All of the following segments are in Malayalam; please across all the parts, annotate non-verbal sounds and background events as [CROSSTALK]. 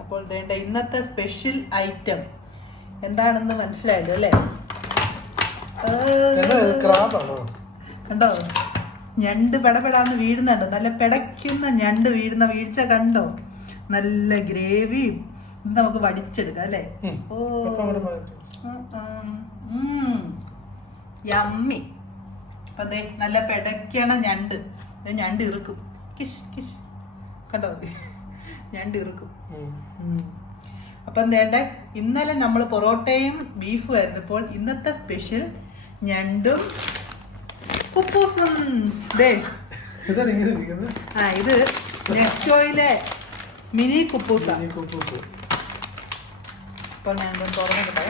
അപ്പോൾ വേണ്ട ഇന്നത്തെ സ്പെഷ്യൽ ഐറ്റം എന്താണെന്ന് മനസ്സിലായല്ലോ അല്ലേ? കണ്ടോ? ഞണ്ട് പെടപെടാന്ന് വീഴുന്നുണ്ടോ. നല്ല പെടയ്ക്കുന്ന ഞണ്ട് വീഴുന്ന വീഴ്ച കണ്ടോ? നല്ല ഗ്രേവിയും ഇത് നമുക്ക് വടിച്ചെടുക്കാം അല്ലേ? ഓ. യമ്മി അപ്പൊ അതെ നല്ല പെടയ്ക്കണ ഞണ്ട്. ഞണ്ട് ഇറുക്കും. Kish Kish. കണ്ടോ? ഞണ്ട് തീർക്കും. അപ്പം വേണ്ട ഇന്നലെ നമ്മൾ പൊറോട്ടയും ബീഫും ആയിരുന്നപ്പോൾ ഇന്നത്തെ സ്പെഷ്യൽ ഞണ്ടും കുപ്പൂസും. ദേ. ആ ഇത് നെക്സ്റ്റോയിലെ മിനി കുപ്പൂസ്. അപ്പം ഞാൻ തുറന്നിട്ട് തുറന്നിട്ടെ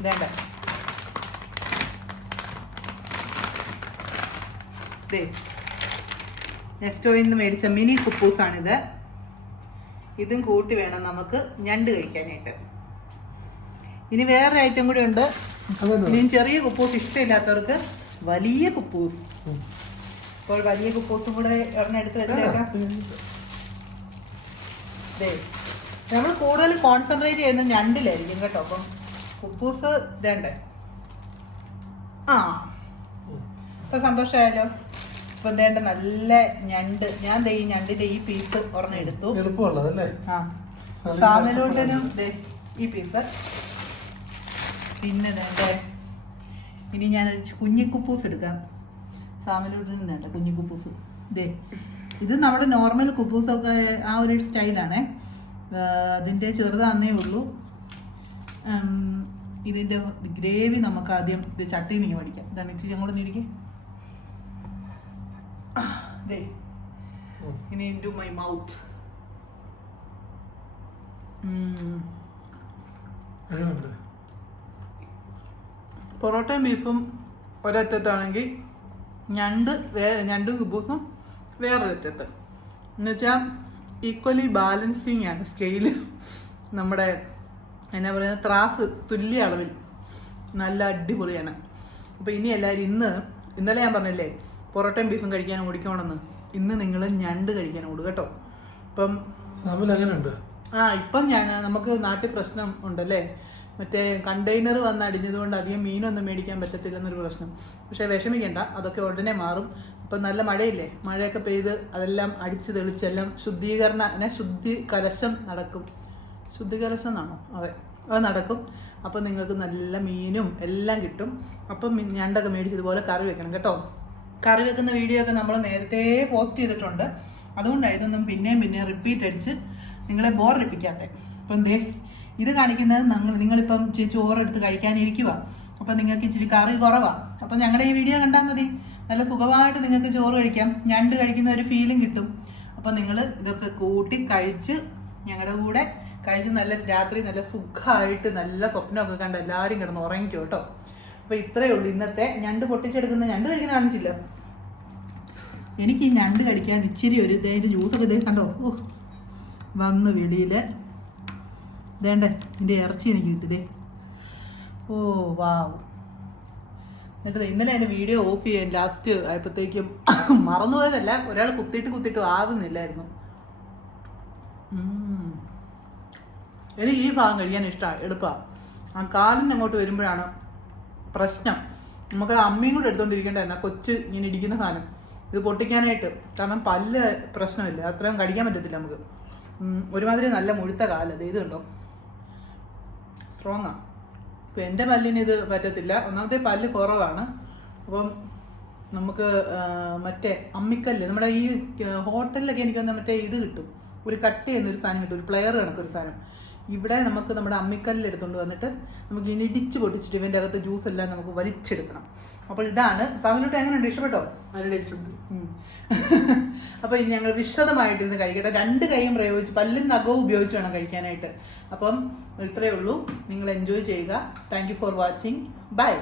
വേണ്ട ദേ. നെക്സ്റ്റോയിൽ നിന്ന് മേടിച്ച മിനി കുപ്പൂസാണിത് ഇതും കൂട്ടി വേണം നമുക്ക് ഞണ്ട് കഴിക്കാനായിട്ട്. ഇനി വേറൊരു ഐറ്റം കൂടി ഉണ്ട്? ഇനിയും ചെറിയ കുപ്പൂസ് ഇഷ്ടമില്ലാത്തവർക്ക് വലിയ കുപ്പൂസ്. അപ്പോൾ വലിയ കുപ്പൂസും കൂടെ ഒരെണ്ണം എടുത്ത് വെച്ചേക്കാം. നമ്മൾ കൂടുതൽ കോൺസെൻട്രേറ്റ് ചെയ്യുന്നത് ഞണ്ടിലായിരിക്കും കേട്ടോ. അപ്പം കുപ്പൂസ് ഇതേണ്ടേ? ആ. ഇപ്പൊ സന്തോഷമായാലോ ഇപ്പൊ തേണ്ട നല്ല ഞണ്ട്. ഞാൻ ദേ ഈ ഞണ്ടിന്റെ ഈ പീസ് ഒരെണ്ണം എടുത്തു. എളുപ്പമുള്ളതല്ലേ ആ. സാമലൂട്ടനും ദേ ഈ പീസ് പിന്നെ വേണ്ടേ ഇനി ഞാൻ കുഞ്ഞിക്കുപ്പൂസ് എടുക്കാം. സാമലൂട്ടനും വേണ്ട കുഞ്ഞിക്കുപ്പൂസ്. ദേ ഇത് നമ്മുടെ നോർമൽ കുപ്പൂസൊക്കെ ആ ഒരു സ്റ്റൈലാണേ. അതിന്റെ ചെറുതാന്നേ ഉള്ളൂ. ഇതിന്റെ ഗ്രേവി നമുക്ക് ആദ്യം ഇത് ചട്ടി നീ മേടിക്കാം. ഇതാണ് ഇച്ചിരി അങ്ങോട്ട് നീടിക്കേ ദേ. ഇനി ഇൻ ടു മൈ മൗത്ത് പൊറോട്ടയും ബീഫും ഒരറ്റത്താണെങ്കിൽ ഞണ്ട് വേ ഞണ്ട് കുബൂസും വേറൊരറ്റത്ത്. എന്നുവെച്ചാൽ ഈക്വലി ബാലൻസിങ് ആണ് സ്കെയിൽ നമ്മുടെ എന്നാ പറയുക ത്രാസ് തുല്യ അളവിൽ നല്ല അടിപൊളിയാണ്. അപ്പോൾ ഇനി എല്ലാവരും ഇന്ന് ഇന്നലെ ഞാൻ പറഞ്ഞില്ലേ പൊറോട്ടയും ബീഫും കഴിക്കാൻ ഓടിക്കണമെന്ന് ഇന്ന് നിങ്ങൾ ഞണ്ട് കഴിക്കാൻ ഓടുക കേട്ടോ. ഇപ്പം അങ്ങനെയുണ്ട് ആ ഇപ്പം ഞാൻ നമുക്ക് നാട്ടിൽ പ്രശ്നം ഉണ്ടല്ലേ? മറ്റേ കണ്ടെയ്നർ വന്ന് അടിഞ്ഞതുകൊണ്ട് അധികം മീനൊന്നും മേടിക്കാൻ പറ്റത്തില്ലെന്നൊരു പ്രശ്നം. പക്ഷേ വിഷമിക്കേണ്ട അതൊക്കെ ഉടനെ മാറും. ഇപ്പം നല്ല മഴയില്ലേ? മഴയൊക്കെ പെയ്ത് അതെല്ലാം അടിച്ച് തെളിച്ചെല്ലാം ശുദ്ധീകരണ അങ്ങനെ ശുദ്ധി കലശം നടക്കും. ശുദ്ധി കലശം എന്നാണോ അതെ അത് നടക്കും. അപ്പം നിങ്ങൾക്ക് നല്ല മീനും എല്ലാം കിട്ടും. അപ്പം ഞണ്ടൊക്കെ മേടിച്ചതുപോലെ കറി വെക്കണം കേട്ടോ. കറി വെക്കുന്ന വീഡിയോ ഒക്കെ നമ്മൾ നേരത്തെ പോസ്റ്റ് ചെയ്തിട്ടുണ്ട്. അതുകൊണ്ടാണ് ഇതൊന്നും പിന്നെയും പിന്നെയും റിപ്പീറ്റ് അടിച്ച് നിങ്ങളെ ബോറടിപ്പിക്കാത്ത അപ്പം എന്തേ ഇത് കാണിക്കുന്നത് നിങ്ങൾ നിങ്ങളിപ്പം ചോറെടുത്ത് കഴിക്കാനിരിക്കുക അപ്പം നിങ്ങൾക്ക് ഇച്ചിരി കറി കുറവാണ് അപ്പം ഞങ്ങളുടെ ഈ വീഡിയോ കണ്ടാൽ മതി. നല്ല സുഖമായിട്ട് നിങ്ങൾക്ക് ചോറ് കഴിക്കാം. ഞണ്ട് കഴിക്കുന്ന ഒരു ഫീലിംഗ് കിട്ടും. അപ്പം നിങ്ങൾ ഇതൊക്കെ കൂട്ടി കഴിച്ച് ഞങ്ങളുടെ കൂടെ കഴിച്ച് നല്ല രാത്രി നല്ല സുഖമായിട്ട് നല്ല സ്വപ്നമൊക്കെ കണ്ട് എല്ലാവരും കിടന്ന് ഉറങ്ങിക്കോ കേട്ടോ അപ്പോൾ ഇത്രയേ ഉള്ളൂ. ഇന്നത്തെ ഞണ്ട് പൊട്ടിച്ചെടുക്കുന്ന ഞണ്ട് കഴിക്കുന്ന കാണിച്ചില്ല. എനിക്ക് ഈ ഞണ്ട് കടിക്കാൻ ഇച്ചിരി ഒരു ഇതായിട്ട് ജ്യൂസൊക്കെ ഇതേ കണ്ടോ? ഓ വന്ന് വെളിയിൽ ഇതേണ്ടേ ഇതിന്റെ ഇറച്ചി എനിക്ക് കിട്ടിയതേ. ഓ വാവ്. എന്നിട്ട് ഇന്നലെ എന്റെ വീഡിയോ ഓഫ് ചെയ്യാൻ ലാസ്റ്റ് ആയപ്പോഴത്തേക്കും മറന്നുപോയതല്ല ഒരാൾ കുത്തിയിട്ട് കുത്തിയിട്ട് ആവുന്നില്ലായിരുന്നു. എനിക്ക് ഈ ഭാഗം കഴിക്കാൻ ഇഷ്ടമാണ് എളുപ്പമാണ് ആ കാലിന് അങ്ങോട്ട് വരുമ്പോഴാണ് പ്രശ്നം. നമുക്ക് അമ്മയും കൂടെ എടുത്തോണ്ടിരിക്കേണ്ടതല്ല കൊച്ച് ഇങ്ങനെ ഇടിക്കുന്ന സാധനം. ഇത് പൊട്ടിക്കാനായിട്ട്. കാരണം പല്ല് പ്രശ്നമില്ല. അത്രയും കടിക്കാൻ പറ്റത്തില്ല നമുക്ക്. ഒരുമാതിരി നല്ല മുഴുത്ത കാലത് ഇത് കണ്ടോ? സ്ട്രോങ്ങാണ് ഇപ്പം എന്റെ പല്ലിന് ഇത് പറ്റത്തില്ല. ഒന്നാമത്തെ പല്ല് കുറവാണ്. അപ്പം നമുക്ക് മറ്റേ അമ്മിക്കല്ല്. നമ്മുടെ ഈ ഹോട്ടലിലൊക്കെ എനിക്ക് മറ്റേ ഇത് കിട്ടും. ഒരു കട്ട് ചെയ്യുന്ന ഒരു സാധനം കിട്ടും. ഒരു പ്ലെയർ കണക്കൊരു സാധനം. ഇവിടെ നമുക്ക് നമ്മുടെ അമ്മിക്കല്ലിൽ എടുത്തുകൊണ്ട് വന്നിട്ട് നമുക്ക് ഇനി ഇടിച്ച് പൊട്ടിച്ചിട്ട് ഇവന്റെ അകത്ത് ജ്യൂസ് എല്ലാം നമുക്ക് വലിച്ചെടുക്കണം. അപ്പോൾ ഇതാണ്. സാമിനോട്ട് എങ്ങനെയുണ്ട്? ഇഷ്ടപ്പെട്ടോ? നല്ല ടേസ്റ്റ് ഉണ്ട്. [LAUGHS] അപ്പോൾ ഇനി ഞങ്ങൾ വിശദമായിട്ടിരുന്ന് കഴിക്കട്ടെ. രണ്ട് കൈയും പ്രയോഗിച്ച് പല്ലും നഖവും ഉപയോഗിച്ച് വേണം കഴിക്കാനായിട്ട്. അപ്പം ഇത്രയേ ഉള്ളൂ. നിങ്ങൾ എൻജോയ് ചെയ്യുക. Thank you for watching bye